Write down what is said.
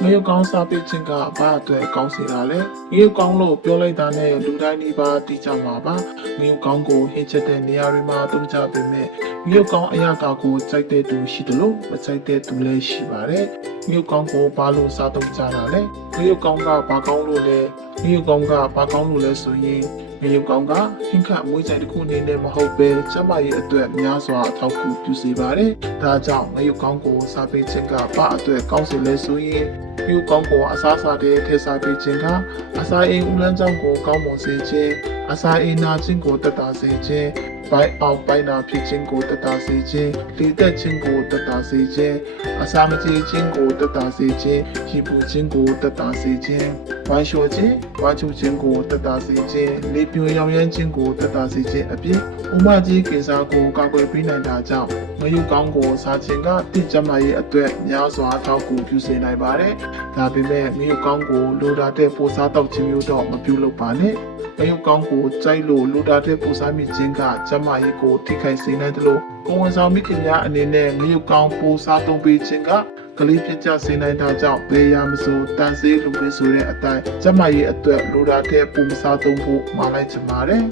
ငရုတ်ကောင်းစားပေးခြင်းကဘာအတွက်ကောင်းစေတာလဲငရုတ်ကောင်းလို့ပြောလိုက်တာနဲ့လူတိုင်းဒီပါသိကြမှာပါငရုတ်ကောင်းကိုဟင်းချက်တဲ့နေရာတွေမှာသုံးကြပေမဲ့ငရုတ်ကောင်းအရာတာကိုစိုက်တဲ့သူရှိတယ်လို့မစိုက်တဲ့သူလည်းရှိပါတယ် ငရုတ်ကောင်းကိုဘာလို့စားသုံးကြတာလဲငရုတ်ကောင်းကဘာကောင်းလို့လဲငရုတ်ကောင်းကဘာကောင်းလို့လဲဆိုရင်ငရုတ်ကောင်းကဟင်းခတ်မွေးကြိုင်တစ်ခုအနေနဲ့မဟုတ်ပဲကျန်းမာရေးအတွက်များစွာအထောက်အကူပြုစေပါတယ်ဒါကြောင့်ငရုတ်ကောင်းကိုစားပေးခြင်းကဘာအတွက်ကောင်းစေလဲဆိုရင်ပြုကောင်းပေါ်အစားအစာတွေထည့်စားပေးခြင်းကအစာအိမ်ဦးလန်းကြောင်းကိုကောင်းမွန်စေခြင်းအစာအိမ်နာခြင်းကိုတက်တာစေခြင်း ဘိုင်အောင်ဘိုင်နာဖြစ်ခြင်းကိုတက်တာစေခြင်းလေတက်ခြင်းကိုတက်တာစေခြင်းအစာမကြေခြင်းကိုတက်တာစေခြင်းရည်ပူခြင်းကိုတက်တာစေခြင်းဝိုင်းလျှော်ခြင်းဝါချူခြင်းကိုတက်တာစေခြင်းလေပြွေရောင်ရမ်းခြင်းကိုတက်တာစေခြင်းအပြင်ဥမကြီးကိစ္စကိုကာကွယ်ပေးနိုင်တာကြောင့်မယုကောင်းကိုစားခြင်းကတိကျမရဲ့အတွက်များစွာထောက်ကူပြုစေနိုင်ပါတယ်။ဒါပေမဲ့မယုတ်ကောင်းကိုလိုတာတဲ့ပိုစားတော့ခြင်းမျိုးတော့မပြုလုပ်ပါနဲ့မယုတ်ကောင်းကိုကြိုက်လို့လိုတာတဲ့ပိုစားမိခြင်းကကျမကြီးကိုထိခိုက်စေနိုင်တယ်လို့ကိုဝန်ဆောင်မိခင်များအနေနဲ့မယုတ်ကောင်းပိုစားသုံးပေးခြင်းကကလေးဖြစ်ကြစေနိုင်တာကြောင့်ဘယ်ရာမဆိုတန်ဆေးလူပေးဆိုတဲ့အတိုင်းကျမကြီးအတွက်လိုတာတဲ့ပိုမစားသုံးဖို့မှာလိုက်ချင်ပါတယ်